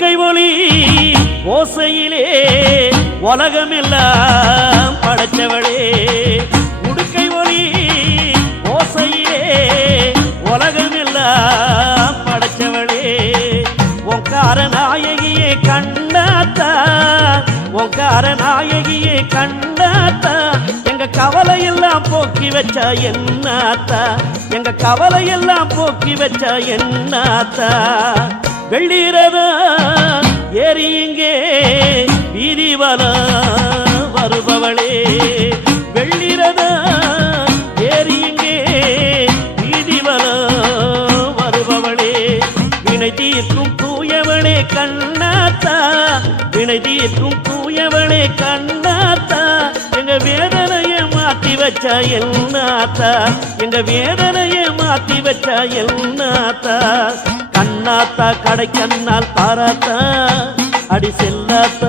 உடுக்கை ஒளி ஓசையிலே உலகமெல்லாம் படைத்தவளே. உடுக்கை ஒளி ஓசையிலே உலகமெல்லாம் படைத்தவளே. உங்கார நாயகியே கண்ணாத்தா உங்கார நாயகியே கண்ணாத்தா எங்க கவலையெல்லாம் போக்கி வச்சா என்னாத்தா? எங்க கவலையெல்லாம் போக்கி வச்சா என்னாத்தா? வெள்ளீரதா வீதி வருபவளே வெள்ளீரதா ஏறியங்கே இங்கே வருபவளே. வினை தீர்க்கும் தூயவளே கண்ணாத்தா வினை தீர்க்கும் தூயவளே கண்ணாத்தா. எங்க வேதனைய மாத்தி வச்சா என்னாத்தா எங்க வேதனைய மாத்தி வச்சா என்னாத்தா கண்ணாத்தா கடை கண்ணால் பாராத்தா அடி செல்லாத்தா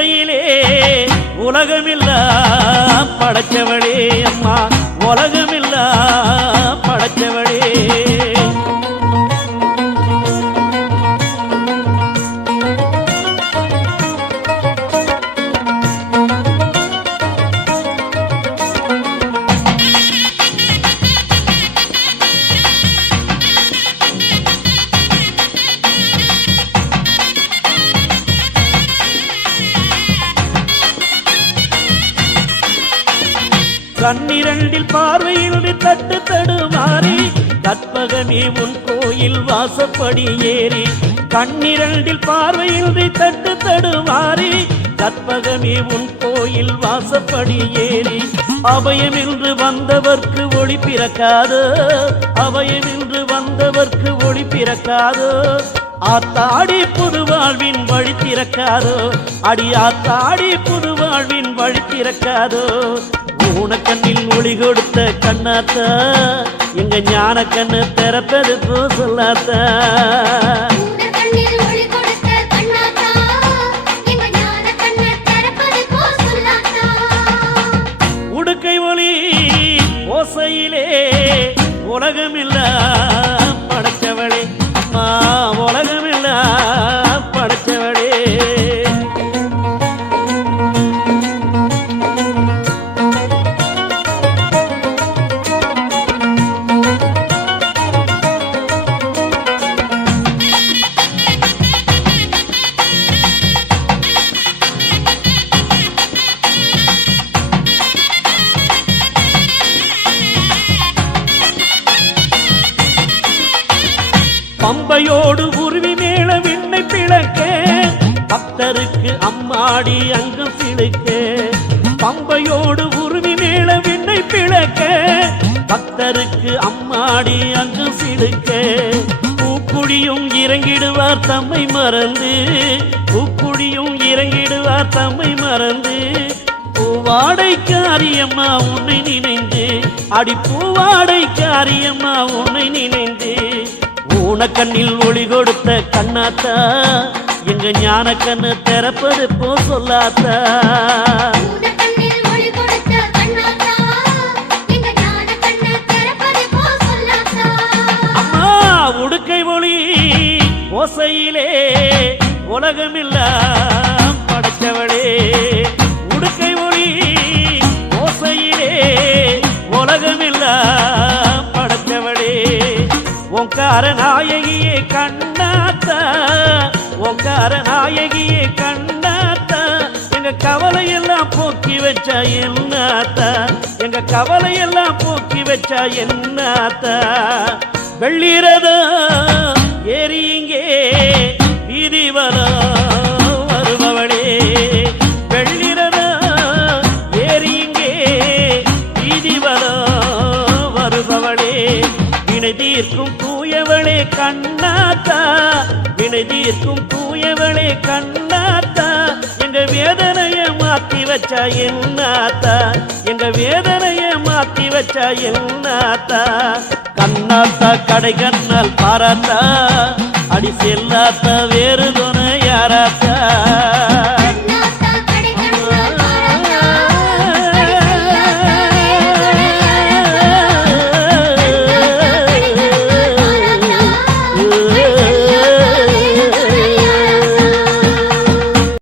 ஓசையிலே உலகமில்லா படைச்சவளே அம்மா. உலகமில்லா கண்ணிரண்டில் பார்வையில் தட்டு தடுமாறி கற்பகமே உன் கோயில் வாசப்படி ஏறி கண்ணிரண்டில் பார்வையில் தட்டு தடுமாறி கற்பகமே உன் கோயில் வாசப்படி ஏறி அபயமின்று வந்தவர்க்கு ஒளி பிறக்காதோ அபயமின்று வந்தவர்க்கு ஒளி பிறக்காது ஆத்தாடி புது வாழ்வின் வழி திறக்காதோ அடி ஆத்தாடி புது வாழ்வின் வழி திறக்காதோ ஊனக்கண்ணில் ஒளி கொடுத்த கண்ணாத்தா எங்க ஞான கண்ணு திறப்பது போ சொல்லாத்தா. உடுக்கை ஒளி ஓசையிலே உலகமில்ல. பம்பையோடு உருவி மேல விண்ணை பிளக்க. பக்தருக்கு அம்மாடி அங்கு சிலுக்க. பம்பையோடு உருவி மேல விண்ணை பிளக்க. பக்தருக்கு அம்மாடி அங்கு சிலுக்க. பூக்குடியும் இறங்கிடுவார் தம்மை மறந்து. பூக்குடியும் இறங்கிடுவார் தம்மை மறந்து. பூவாடைக்காரியம்மா உன்னை நினைந்து. அடி பூவாடைக்காரியம்மா உன்னை நினைந்து. ஊனக்கண்ணில் ஒளி கொடுத்த கண்ணாத்தா எங்க ஞான கண்ணு திறப்பது போ சொல்லாத்தா. அம்மா உடுக்கை ஒளி ஓசையிலே உலகமில்லா படைச்சவளே உடுக்கை ஒளி ஓசையிலே உலகமில்லா. படைச்சவளே ஓங்கார நாயகியே கண்ணாத்தா ஓங்கார நாயகியே கண்ணாத்தா எங்க கவலையெல்லாம் போக்கி வச்சா என்னாத்தா எங்க கவலையெல்லாம் போக்கி வச்சா என்னாத்தா? வெள்ளீரதா ஏறி இங்கே வீதி வலம் வருபவளே. வெள்ளிரதா ஏறி இங்கே வீதி வலம் வருபவளே. வினை தீர்க்கும் தூயவளே கண்ணாத்தா வினை தீர்க்கும் தூயவளே கண்ணாத்தா எங்க வேதனைய மாத்தி வச்சா என்னாத்தா எங்க வேதனைய மாத்தி வச்சா என்னாத்தா கண்ணாத்தா கடை கண்ணால் பாராத்தா அடி செல்லாத்தா வேறு துணை யாராத்தா.